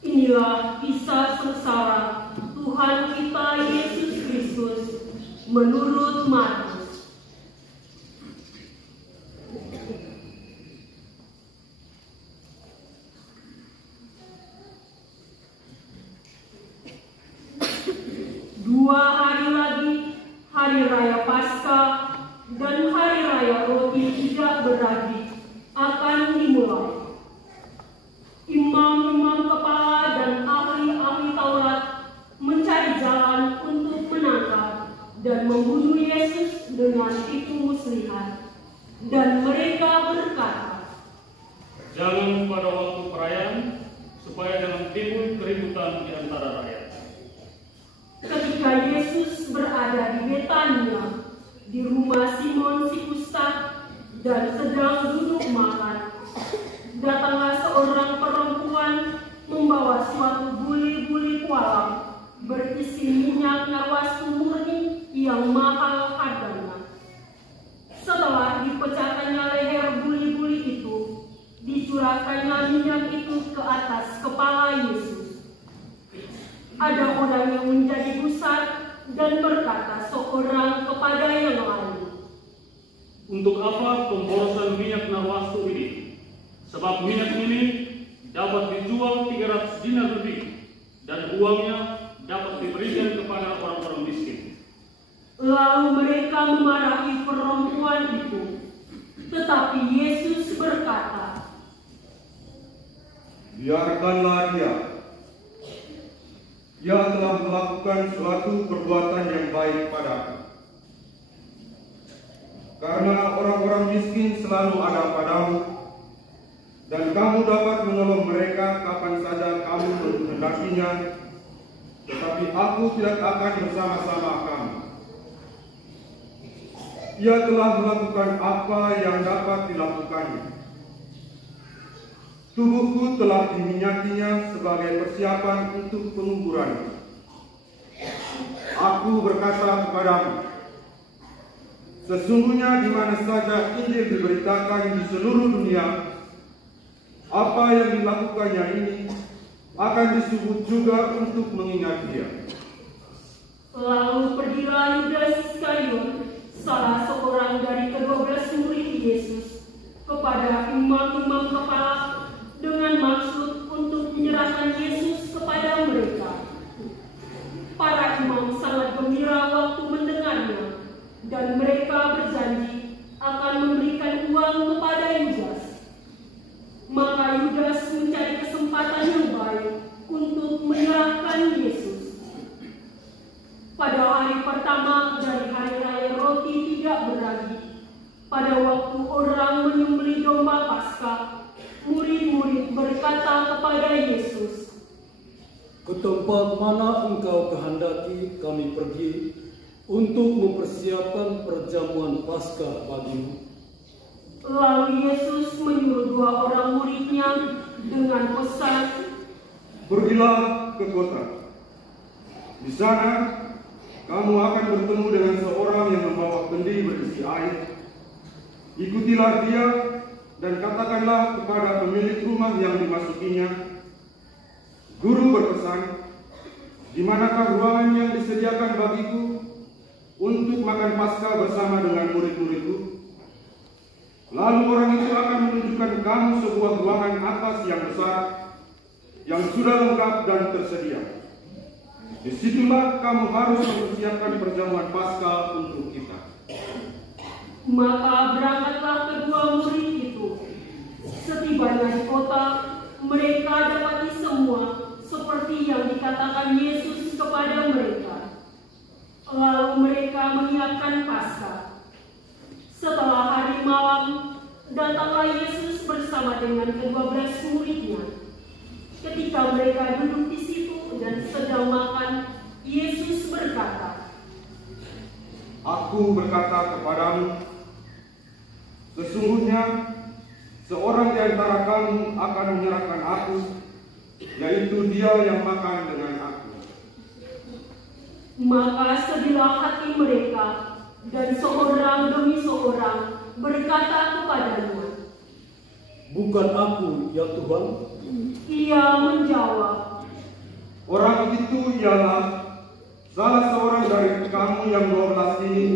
Inilah kisah sengsara Tuhan kita Yesus Kristus menurut Markus. Dua hari lagi, hari raya Paskah dan hari raya roti tidak beragi akan dimulai. Imam-imam kepala dan ahli-ahli Taurat mencari jalan untuk menangkap dan membunuh Yesus dengan tipu muslihat. Dan mereka berkata, "Jangan pada waktu perayaan, supaya jangan timbul keributan di antara rakyat." Ketika Yesus berada di Betania, di rumah Simon si Kusta, dan sedang duduk makan, datanglah seorang perempuan membawa suatu buli-buli kualam berisi minyak narwastu murni yang mahal harganya. Setelah dipecahkannya leher buli-buli itu, dicurahkannya minyak itu ke atas kepala Yesus. Ada orang yang menjadi gusar dan berkata seorang kepada yang lain, "Untuk apa pemborosan minyak narwastu ini? Sebab minyak ini dapat dijual 300 dinar lebih, dan uangnya dapat diberikan kepada orang-orang miskin." Lalu mereka memarahi perempuan itu. Tetapi Yesus berkata, "Biarkanlah dia. Dia telah melakukan suatu perbuatan yang baik padaku. Karena orang-orang miskin selalu ada padamu, dan kamu dapat menolong mereka kapan saja kamu menghendakinya, tetapi aku tidak akan bersama-sama kamu. Ia telah melakukan apa yang dapat dilakukannya. Tubuhku telah diminyakinya sebagai persiapan untuk penguburannya. Aku berkata kepadamu, sesungguhnya di mana saja Injil diberitakan di seluruh dunia, apa yang dilakukannya ini akan disebut juga untuk mengingat dia." Lalu pergilah Yudas Iskariot, salah seorang dari ke-12 murid Yesus, kepada imam-imam kepala dengan maksud untuk menyerahkan Yesus kepada mereka. Para imam sangat gembira waktu mendengarnya, dan mereka berjanji akan memberikan uang kepada Yudas. Maka Yudas mencari kesempatan yang baik untuk menyerahkan Yesus. Pada hari pertama dari hari raya roti tidak beragi, pada waktu orang menyembelih domba Paskah, murid-murid berkata kepada Yesus, "Ke tempat mana engkau kehendaki kami pergi untuk mempersiapkan perjamuan Paskah bagimu?" Lalu Yesus menyuruh 2 orang muridnya dengan pesan, "Pergilah ke kota. Di sana kamu akan bertemu dengan seorang yang membawa kendi berisi air. Ikutilah dia dan katakanlah kepada pemilik rumah yang dimasukinya, Guru berpesan, di manakah ruangan yang disediakan bagiku untuk makan Paskah bersama dengan murid-muridku? Lalu orang itu akan menunjukkan kamu sebuah ruangan atas yang besar, yang sudah lengkap dan tersedia. Disitulah kamu harus mempersiapkan perjamuan Paskah untuk kita." Maka berangkatlah kedua murid itu. Setibanya di kota, mereka dapati semua seperti yang dikatakan Yesus kepada mereka. Lalu mereka menyiapkan Paskah. Setelah hari malam, datanglah Yesus bersama dengan ke-12 muridnya. Ketika mereka duduk di situ dan sedang makan, Yesus berkata, "Aku berkata kepadamu, sesungguhnya seorang di antara kamu akan menyerahkan aku, yaitu dia yang makan dengan aku." Maka sedihlah hati mereka, dan seorang demi seorang berkata kepadanya, "Bukan aku, ya Tuhan." Ia menjawab, Orang itu ialah salah seorang dari kamu yang 12 ini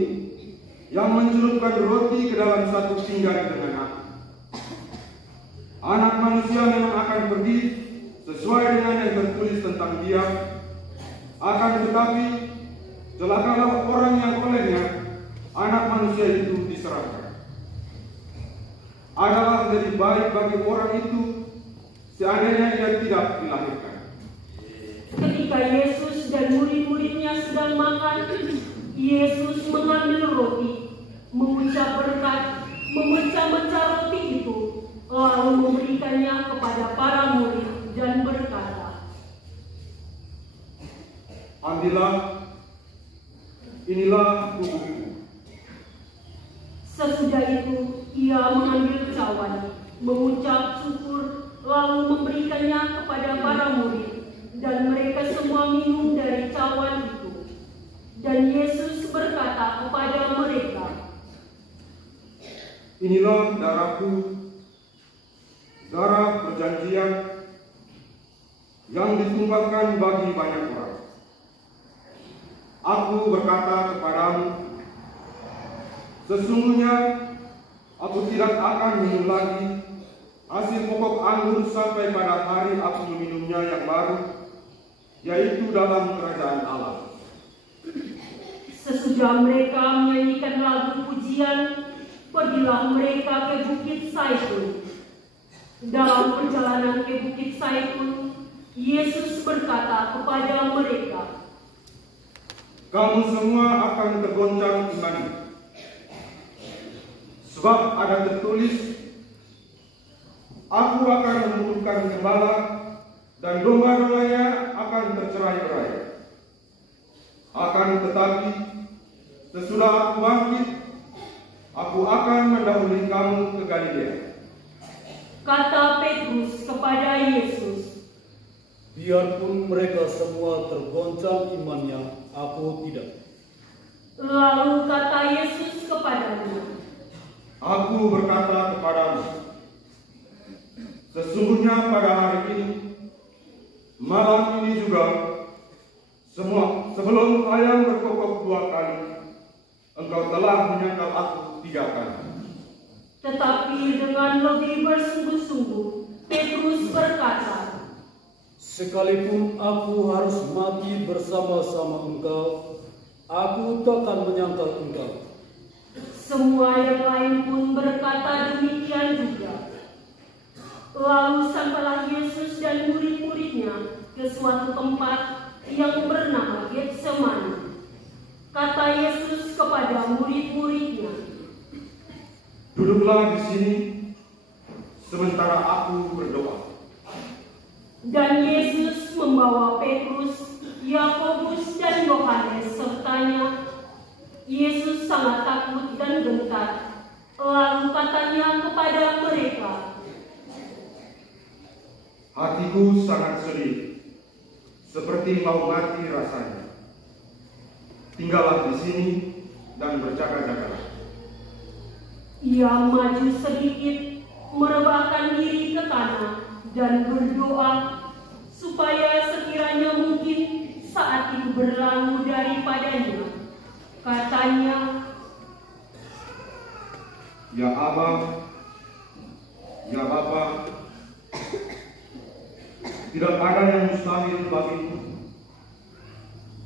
yang mencelupkan roti ke dalam satu pinggan dengan aku. Anak manusia memang akan pergi sesuai dengan yang tertulis tentang dia. Akan tetapi celakalah orang yang olehnya anak manusia itu diserahkan. Adalah menjadi baik bagi orang itu seandainya ia tidak dilahirkan. Ketika Yesus dan murid-muridnya sedang makan, Yesus mengambil roti, mengucap berkat, memecah-mecah roti itu, lalu memberikannya kepada para murid dan berkata, "Ambillah, inilah tubuhku." Sesudah itu, ia mengambil cawan, mengucap syukur, lalu memberikannya kepada para murid, dan mereka semua minum dari cawan itu. Dan Yesus berkata kepada mereka, "Inilah darahku, darah perjanjian yang ditumpahkan bagi banyak orang. Aku berkata kepadamu, sesungguhnya aku tidak akan minum lagi hasil pokok anggur sampai pada hari aku meminumnya yang baru, yaitu dalam kerajaan Allah." Sesudah mereka menyanyikan lagu pujian, pergilah mereka ke Bukit Zaitun. Dalam perjalanan ke Bukit Zaitun, Yesus berkata kepada mereka, "Kamu semua akan tergoncang iman, sebab ada tertulis, aku akan mengumpulkan gembala dan domba-dombanya akan tercerai-berai. Akan tetapi, sesudah aku bangkit, aku akan mendahului kamu ke Galilea." Kata Petrus kepada Yesus, Biarpun mereka semua tergoncang imannya, aku tidak. lalu kata Yesus kepadanya, "Aku berkata kepadamu, sesungguhnya pada hari ini, malam ini juga, sebelum ayam berkokok 2 kali, engkau telah menyangkal aku 3 kali." Tetapi dengan lebih bersungguh-sungguh, Petrus berkata, Sekalipun aku harus mati bersama-sama engkau, aku takkan menyangkal engkau. semua yang lain pun berkata demikian juga. Lalu sampailah Yesus dan murid-muridnya ke suatu tempat yang bernama Getsemani. Kata Yesus kepada murid-muridnya, "Duduklah di sini, sementara aku berdoa." dan Yesus membawa Petrus, Yakobus, dan Yohanes sertanya. Yesus sangat takut dan gentar. Lalu katanya kepada mereka, "Hatiku sangat sedih, seperti mau mati rasanya. Tinggallah di sini dan berjaga-jagalah." Ia maju sedikit, merebahkan diri ke tanah, dan berdoa supaya sekiranya mungkin saat itu berlalu daripadanya. Katanya, "Ya Aba, ya Bapa, tidak ada yang mustahil bagimu.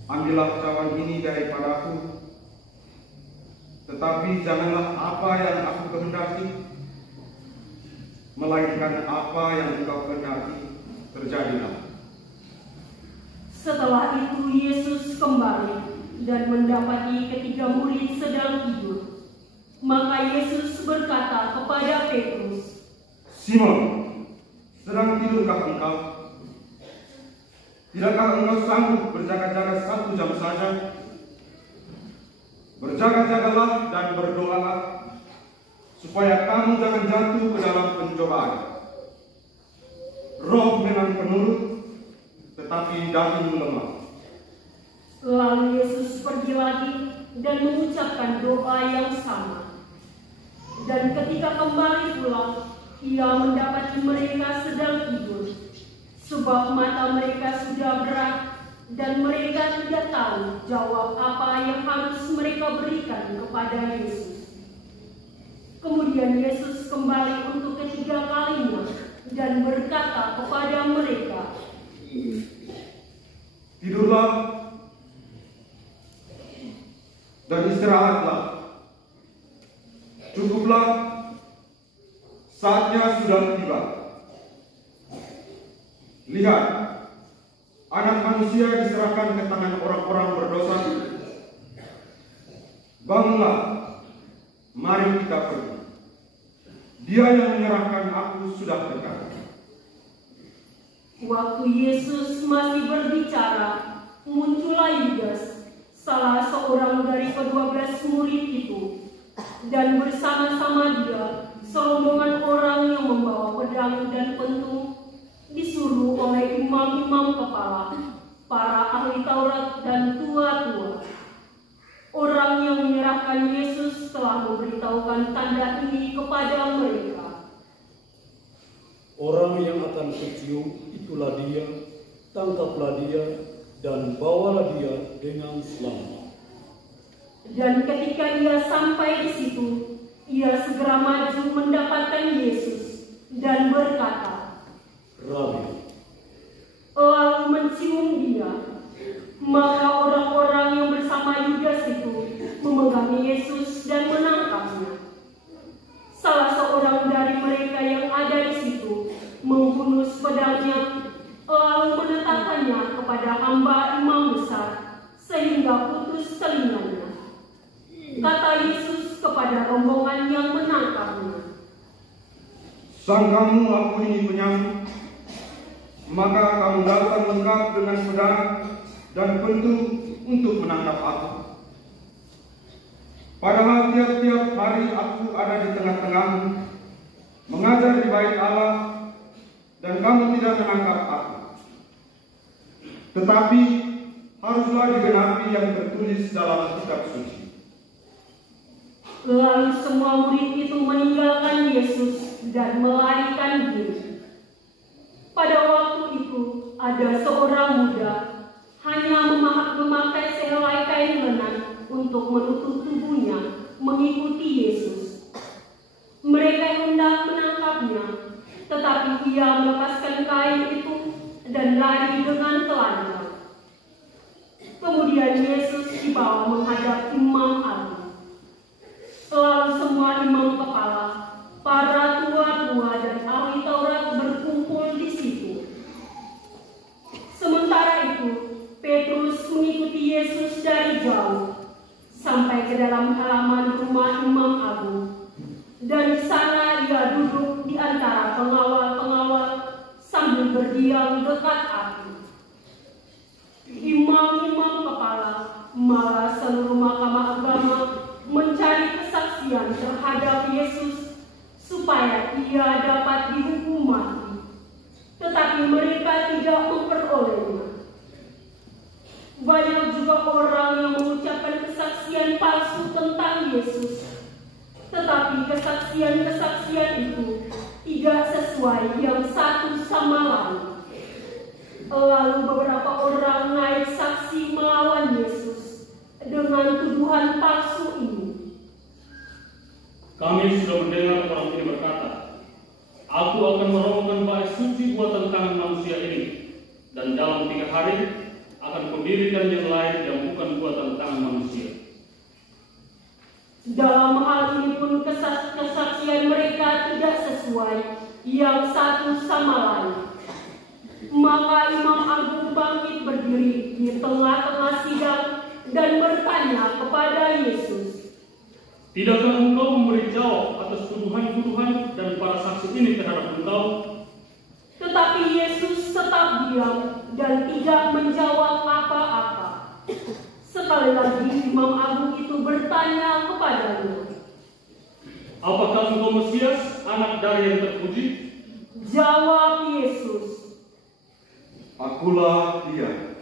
Ambillah cawan ini daripadaku, tetapi janganlah apa yang aku kehendaki, melainkan apa yang engkau kehendaki terjadilah." setelah itu Yesus kembali dan mendapati ketiga murid sedang tidur. Maka Yesus berkata kepada Petrus, "Simon, sedang tidurkah engkau? Tidakkah engkau sanggup berjaga-jaga 1 jam saja? Berjaga-jagalah dan berdoalah, supaya kamu jangan jatuh ke dalam pencobaan. Roh memang penurut, tetapi daging lemah." Lalu Yesus pergi lagi dan mengucapkan doa yang sama. Dan ketika kembali pulang, ia mendapati mereka sedang tidur, sebab mata mereka sudah berat dan mereka tidak tahu jawab apa yang harus mereka berikan kepada Yesus. Kemudian Yesus kembali untuk ketiga kalinya dan berkata kepada mereka, "Tidurlah dan istirahatlah. Cukuplah, saatnya sudah tiba. Lihat, Anak Manusia diserahkan ke tangan orang-orang berdosa. Bangunlah, mari kita pergi. Dia yang menyerahkan aku sudah dekat." Waktu Yesus masih berbicara, muncullah Yudas, salah seorang dari ke-12 murid itu, dan bersama-sama dia serombongan orang yang membawa pedang dan pentung, disuruh oleh imam-imam kepala, para ahli Taurat dan tua-tua. Orang yang menyerahkan Yesus telah memberitahukan tanda ini kepada mereka. Orang yang akan kecium, itulah dia, tangkaplah dia, dan bawalah dia dengan selamat. Dan ketika ia sampai di situ, ia segera maju mendapatkan Yesus dan berkata, Rabi. Lalu mencium dia. Maka orang-orang yang bersama Yudas itu memegang Yesus dan menangkapnya. Salah seorang dari mereka yang ada di situ menghunus pedangnya, lalu menetapkannya kepada hamba imam besar, sehingga putus telinganya. Kata Yesus kepada rombongan yang menangkapnya, "Sangkamu aku ini penyakit, maka kamu datang lengkap dengan pedang dan pentung untuk menangkap aku. Padahal tiap-tiap hari aku ada di tengah-tengahmu, mengajar di bait Allah, dan kamu tidak menangkap aku. Tetapi haruslah digenapi yang tertulis dalam kitab suci." Lalu semua murid itu meninggalkan Yesus dan melarikan diri. Pada waktu itu ada seorang muda hanya memakai sehelai kain lenan untuk menutup tubuhnya mengikuti Yesus. Mereka hendak menangkapnya, tetapi ia melepaskan kain itu dan lari dengan telanjang. Kemudian Yesus dibawa menghadap imam agung. Lalu semua imam kepala, para tua-tua dan ahli Taurat berkumpul di situ. Sementara itu, Petrus mengikuti Yesus dari jauh sampai ke dalam halaman rumah imam agung, dan di sana ia duduk di antara pengawal-pengawal sambil berdiam dekat api. Imam-imam kepala, malah seluruh mahkamah agama mencari kesaksian terhadap Yesus supaya ia dapat dihukum mati, tetapi mereka tidak memperolehnya. Banyak juga orang yang mengucapkan kesaksian palsu tentang Yesus, tetapi kesaksian-kesaksian itu tidak sesuai yang satu sama lain. Lalu beberapa orang naik saksi melawan Yesus dengan tuduhan palsu ini. Kami sudah mendengar orang ini berkata, "Aku akan merobohkan bait suci buatan tangan manusia ini, dan dalam 3 hari akan mendirikan yang lain yang bukan buatan tangan manusia." Dalam hal ini pun kesaksian mereka tidak sesuai yang satu sama lain. Maka imam agung bangkit berdiri di tengah-tengah sidang dan bertanya kepada Yesus, "Tidakkah engkau memberi jawab atas tuduhan-tuduhan dan para saksi ini terhadap engkau?" Tetapi Yesus tetap diam dan tidak menjawab apa-apa. Sekali lagi imam agung itu bertanya kepadanya, "Apakah engkau Mesias, anak dari yang terpuji?" Jawab Yesus, "Akulah dia.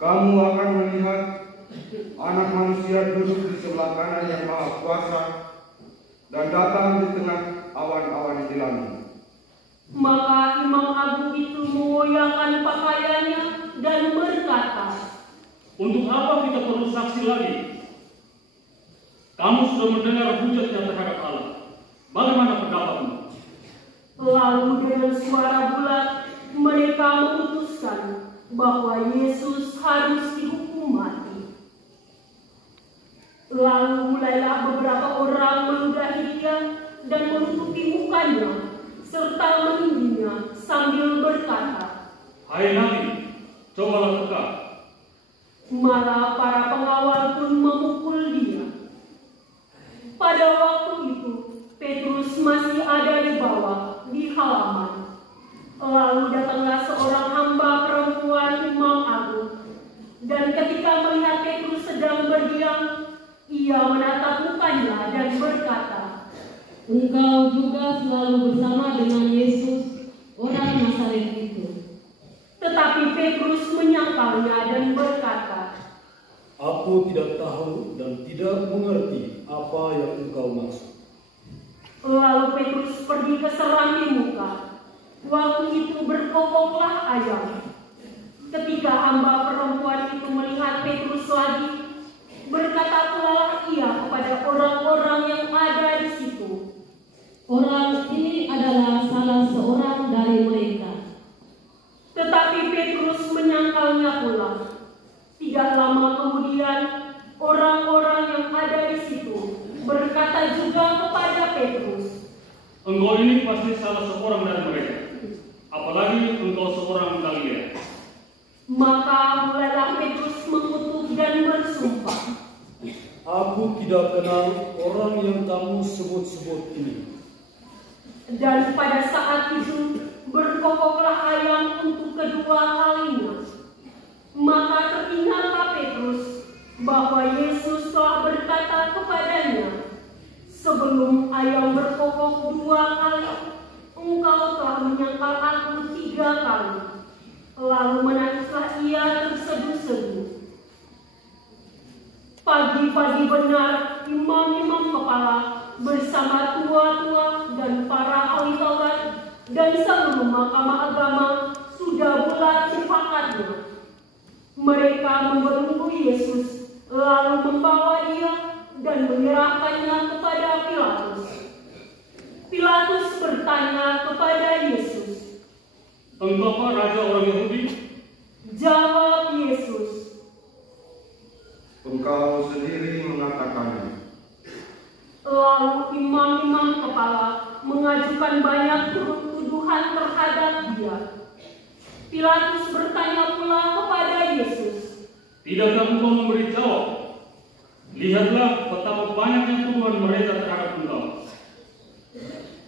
Kamu akan melihat Anak Manusia duduk di sebelah kanan yang Maha Kuasa dan datang di tengah awan-awan di langit." Maka imam agung itu mengoyakkan pakaiannya dan berkata, "Untuk apa kita perlu saksi lagi? Kamu sudah mendengar hujatnya terhadap Allah. Bagaimana pendapatmu?" Lalu dengan suara bulat mereka memutuskan bahwa Yesus harus dihukum mati. Lalu mulailah beberapa orang meludahi dia dan menutupi mukanya serta menindihnya sambil berkata, "Hai Nabi, cobalah tegak." Malah para pengawal pun memukul dia. Pada waktu itu Petrus masih ada di bawah di halaman. Lalu datanglah seorang hamba perempuan imam agung, dan ketika melihat Petrus sedang berdiam, ia menatap mukanya dan berkata, "Engkau juga selalu bersama dengan Yesus, orang Nazaret itu." Tetapi Petrus menyangkalnya dan berkata, Aku tidak tahu dan tidak mengerti apa yang engkau maksud. Lalu Petrus pergi ke serambi muka. Waktu itu berkokoklah ayam. Ketika hamba perempuan itu melihat Petrus lagi, berkata pula ia kepada orang-orang yang ada di situ, Orang ini adalah salah seorang dari mereka. tetapi Petrus menyangkalnya pula. Tidak lama kemudian, orang-orang yang ada di situ berkata juga kepada Petrus, "Engkau ini pasti salah seorang dari mereka, apalagi engkau seorang Galilea." Maka mulailah Petrus mengutuk dan bersumpah, Aku tidak kenal orang yang kamu sebut-sebut ini. Dan pada saat itu berkokoklah ayam untuk kedua kalinya. Maka teringatlah Petrus bahwa Yesus telah berkata kepadanya, "Sebelum ayam berkokok 2 kali, engkau telah menyangkal aku 3 kali." Lalu menangislah ia terseduh-seduh. Pagi-pagi benar imam-imam kepala bersama tua-tua dan para ahli Taurat dan seluruh mahkamah agama sudah bulat sepakatnya. Mereka membelenggu Yesus, lalu membawa dia dan menyerahkannya kepada Pilatus. Pilatus bertanya kepada Yesus, "Engkau apa raja orang Yahudi?" Jawab Yesus, Engkau sendiri mengatakannya. Lalu imam-imam kepala mengajukan banyak tuduhan terhadap dia. Pilatus bertanya pula kepada Yesus, "Tidakkah engkau memberi jawab? Lihatlah betapa banyaknya tuduhan mereka terhadap engkau."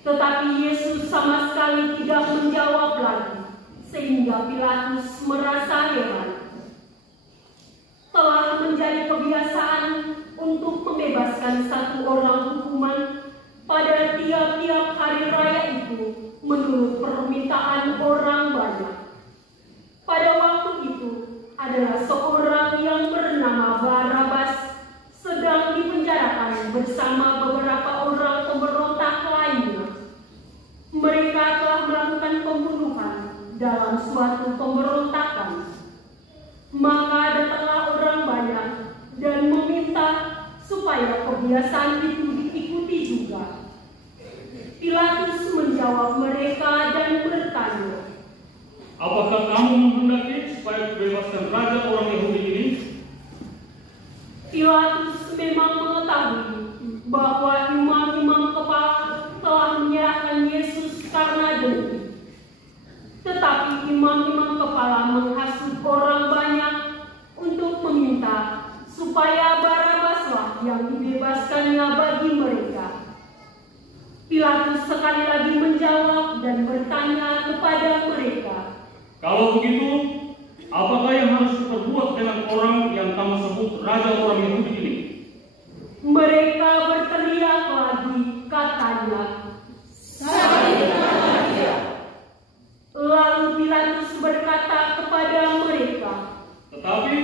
Tetapi Yesus sama sekali tidak menjawab lagi, sehingga Pilatus merasa heran. Telah menjadi kebiasaan untuk membebaskan satu orang hukuman pada tiap-tiap hari raya itu menurut permintaan orang banyak. Pada waktu itu adalah seorang yang bernama Barabas sedang dipenjarakan bersama beberapa orang pemberontak lainnya. Mereka telah melakukan pembunuhan dalam suatu pemberontakan. Maka datanglah orang banyak dan meminta supaya kebiasaan itu diikuti juga. Pilatus menjawab mereka dan bertanya, "Apakah kamu menghendaki supaya dibebaskan raja orang Yahudi ini?" Pilatus memang mengetahui bahwa imam-imam kepala telah menyerahkan Yesus karena dengki. Tetapi imam-imam kepala menghasut orang banyak untuk meminta supaya Barabaslah yang dibebaskannya bagi mereka. Pilatus sekali lagi menjawab dan bertanya kepada mereka, "Kalau begitu, apakah yang harus diperbuat dengan orang yang kamu sebut raja orang Yahudi ini?" Mereka berteriak lagi, katanya, Salibkanlah dia. Lalu Pilatus berkata kepada mereka, Tetapi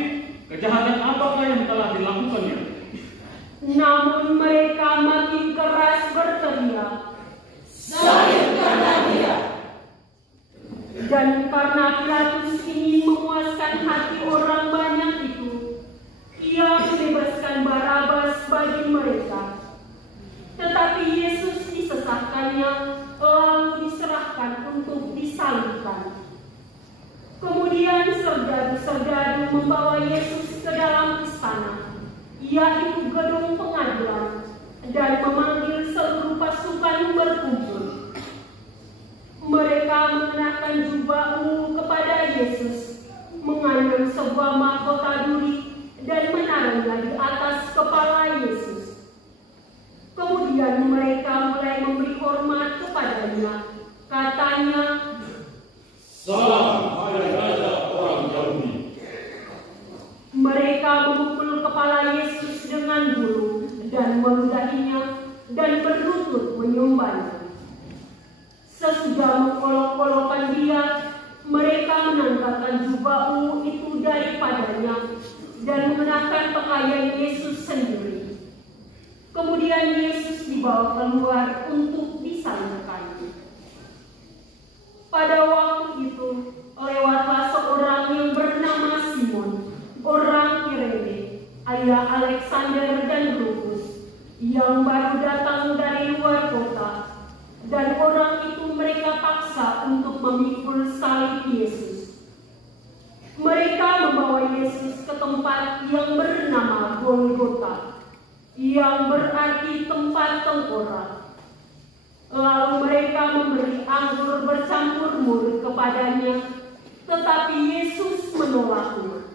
kejahatan apakah yang telah dilakukannya? namun mereka makin keras berteriak, Salibkanlah dia. Kemudian serdadu-serdadu membawa Yesus ke dalam istana, yaitu gedung pengadilan, dan memanggil seluruh pasukan berkumpul. Mereka mengenakan jubah ungu kepada Yesus, menganyam sebuah mahkota duri, dan menaruhnya di atas kepala Yesus. Kemudian mereka mulai memberi hormat kepadanya. Katanya, Salam, hai Raja orang Yahudi. mereka memukul kepala Yesus dengan bulu dan meludahinya dan berlutut menyembahnya. Sesudah mengolok-olokkan dia, mereka menanggalkan jubah ungu itu daripadanya dan mengenakan pakaian Yesus sendiri. Kemudian Yesus dibawa keluar untuk disalibkan. Pada waktu itu, lewatlah seorang yang bernama Simon, orang Kirene, ayah Alexander dan Rufus, yang baru datang dari luar kota, dan orang itu mereka paksa untuk memikul salib Yesus. Mereka membawa Yesus ke tempat yang bernama Golgota, yang berarti tempat tengkorak. Lalu mereka memberi anggur bercampur mur kepadanya, tetapi Yesus menolaknya.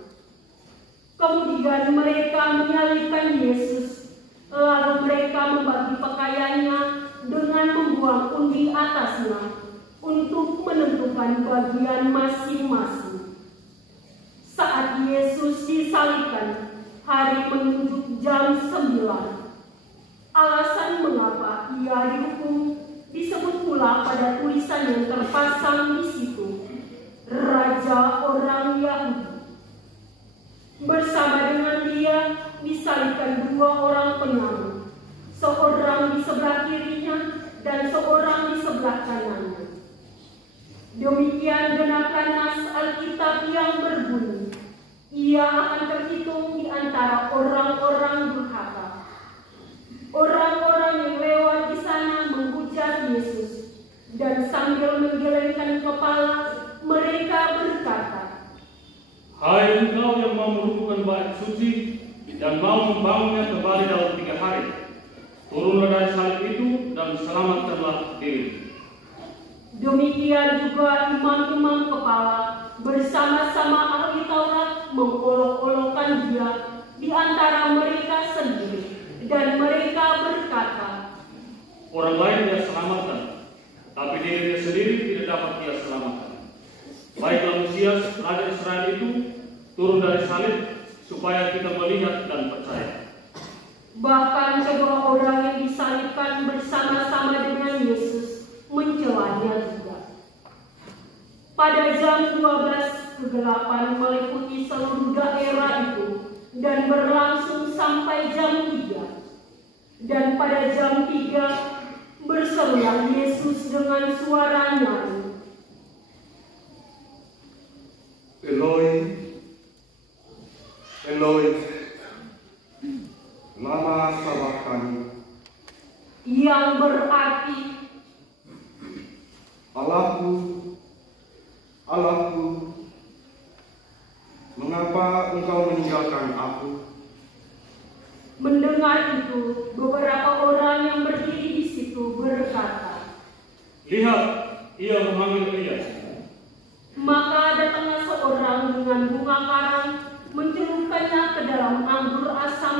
Kemudian mereka menyalibkan Yesus, lalu mereka membagi pakaiannya dengan membuang undi atasnya untuk menentukan bagian masing-masing. Saat Yesus disalibkan, hari menunjuk jam 9. Alasan mengapa ia dihukum disebut pula pada tulisan yang terpasang di situ, Raja orang Yahudi. Bersama dengan dia disalibkan 2 orang penyamun, seorang di sebelah kirinya dan seorang di sebelah kanannya. Demikian genaplah nas Alkitab yang berbunyi, ia akan terhitung di antara orang-orang durhaka. Orang-orang yang lewat di sana menghujat Yesus, dan sambil menggelengkan kepala, mereka berkata, Hai engkau yang mau meruntuhkan bait suci dan mau membangunnya kembali dalam 3 hari, turunlah dari salib itu dan selamatkanlah diri. Demikian juga imam-imam kepala bersama-sama ahli Taurat mengolok-olokkan dia di antara mereka sendiri, dan mereka berkata, Orang lain dia selamatkan, tapi dirinya sendiri tidak dapat dia selamatkan. Baiklah Mesias, Raja Israel itu, turun dari salib supaya kita melihat dan percaya. Bahkan kedua orang yang disalibkan bersama-sama dengan Yesus mencelanya juga. Pada jam 12, kegelapan meliputi seluruh daerah itu dan berlangsung sampai jam 3. Dan pada jam 3 berserulah Yesus dengan suara nyaring, Eloi, Eloi, lama sabachthani, yang berarti, Allahku, Allahku, mengapa engkau meninggalkan aku? Mendengar itu, beberapa orang yang berdiri di situ berkata, Lihat, ia memanggil Elia. maka datanglah seorang dengan bunga karang, mencelupkannya ke dalam anggur asam,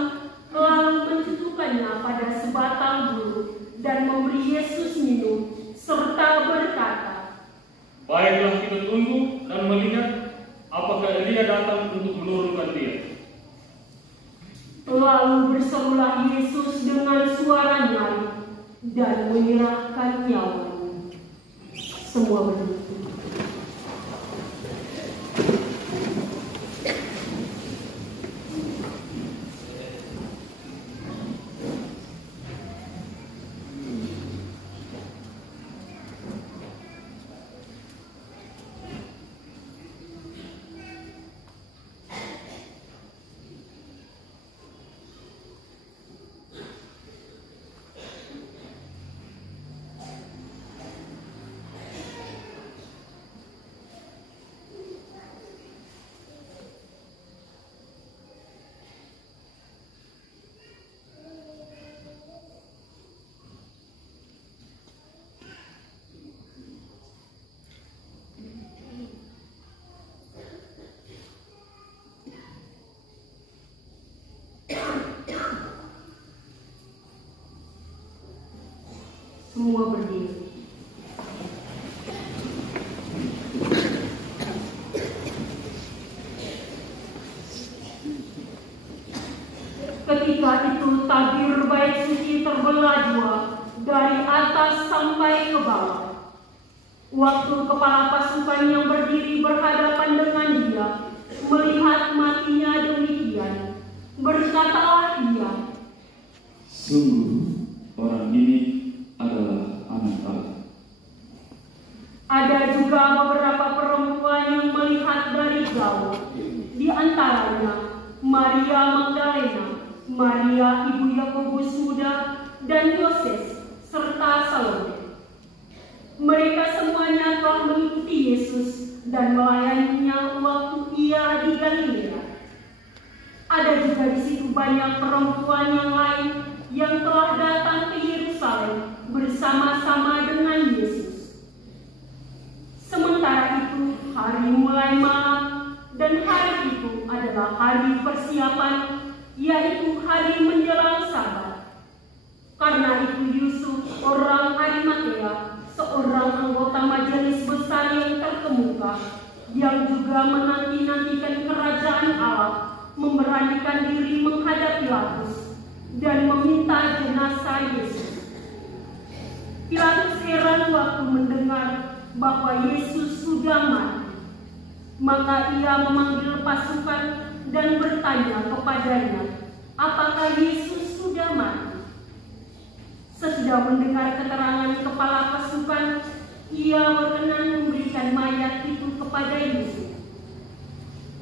lalu mencucukkannya pada sebatang bulu, dan memberi Yesus minum, serta berkata, Baiklah kita tunggu dan melihat apakah Elia datang untuk menurunkan dia. Lalu berserulah Yesus dengan suara nyaring dan menyerahkan nyawanya. Semua berdiri. tabir bait suci terbelah dua dari atas sampai ke bawah. Waktu kepala pasukan yang berdiri berhadapan dengan dia melihat matinya demikian, berkatalah ia, sungguh orang ini adalah anak Allah. Ada juga beberapa perempuan yang melihat dari jauh, di antaranya Maria Magdalena, Maria ibu Yakobus muda, dan Yoses, serta Salome. Mereka semuanya telah mengikuti Yesus dan melayaninya waktu ia di Galilea. Ada juga di situ banyak perempuan yang lain yang telah datang ke Yerusalem bersama-sama dengan Yesus. Sementara itu, hari mulai malam, dan hari itu adalah hari persiapan, yaitu hari menjelang Sabat. Karena itu Yusuf, orang Arimatea, seorang anggota majelis besar yang terkemuka, yang juga menanti-nantikan kerajaan Allah, memberanikan diri menghadap Pilatus dan meminta jenazah Yesus. Pilatus heran waktu mendengar bahwa Yesus sudah mati. Maka ia memanggil pasukan dan bertanya kepadanya, apakah Yesus sudah mati? Sesudah mendengar keterangan kepala pasukan, ia berkenan memberikan mayat itu kepada Yusuf.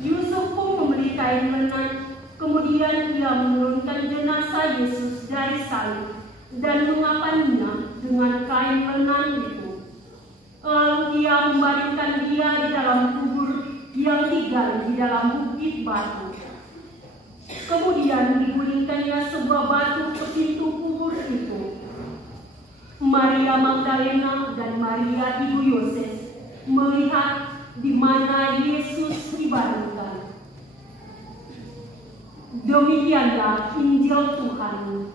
Yusuf pun membeli kain lenan, kemudian ia menurunkan jenazah Yesus dari salib dan mengapaninya dengan kain lenan itu. Lalu ia membaringkan dia di dalam kubur yang digali di dalam bukit batu. Kemudian digulingkannya sebuah batu ke pintu kubur itu. Maria Magdalena dan Maria ibu Yoses melihat di mana Yesus dibaringkan. Demikianlah Injil Tuhan.